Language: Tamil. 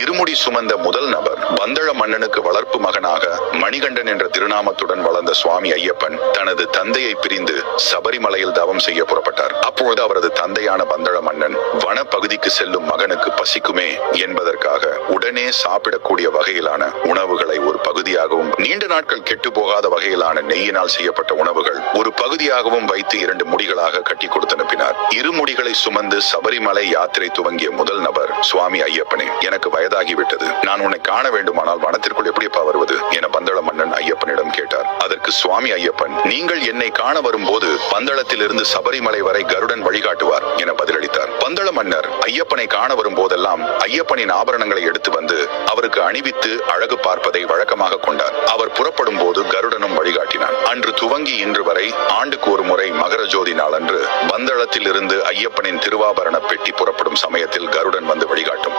இருமுடி சுமந்த முதல் நபர். பந்தள மன்னனுக்கு வளர்ப்பு மகனாக மணிகண்டன் என்ற திருநாமத்துடன் வளர்ந்த சுவாமி ஐயப்பன் தனது தந்தையை பிரிந்து சபரிமலையில் தவம் செய்ய புறப்பட்டார். அப்பொழுது அவரது தந்தையான பந்தள மன்னன் வனப்பகுதிக்கு செல்லும் மகனுக்கு பசிக்குமே என்பதற்காக உடனே சாப்பிடக்கூடிய வகையிலான உணவுகளை ஒரு பகுதியாகவும், நீண்ட நாட்கள் கெட்டு போகாத வகையிலான நெய்யினால் செய்யப்பட்ட உணவுகள் ஒரு பகுதியாகவும் வைத்து 2 முடிகளாக கட்டி கொடுத்து அனுப்பினார். இருமுடிகளை சுமந்து சபரிமலை யாத்திரை துவங்கிய முதல் நபர் சுவாமி ஐயப்பனே. எனக்கு வயதாகிவிட்டது, நான் உன்னை காண வேண்டுமானால் வனத்திற்குள் எப்படிப்பா வருவது என பந்தள மன்னன் ஐயப்பனிடம் கேட்டார். அதற்கு சுவாமி ஐயப்பன், நீங்கள் என்னை காண வரும்போது பந்தளத்திலிருந்து சபரிமலை வரை கருடன் வழிகாட்டுவார் என பதிலளித்தார். பந்தள மன்னர் ஐயப்பனை காண வரும் போதெல்லாம் ஐயப்பனின் ஆபரணங்களை எடுத்து வந்து அவருக்கு அணிவித்து அழகு பார்ப்பதை வழக்கமாக கொண்டார். அவர் புறப்படும் போது கருடனும் வழிகாட்டினான். அன்று துவங்கி இன்று வரை ஆண்டுக்கு ஒரு முறை மகர ஜோதி நாளன்று பந்தளத்தில் இருந்து ஐயப்பனின் திருவாபரண பெட்டி புறப்படும் சமயத்தில் கருடன் வந்து வழிகாட்டும்.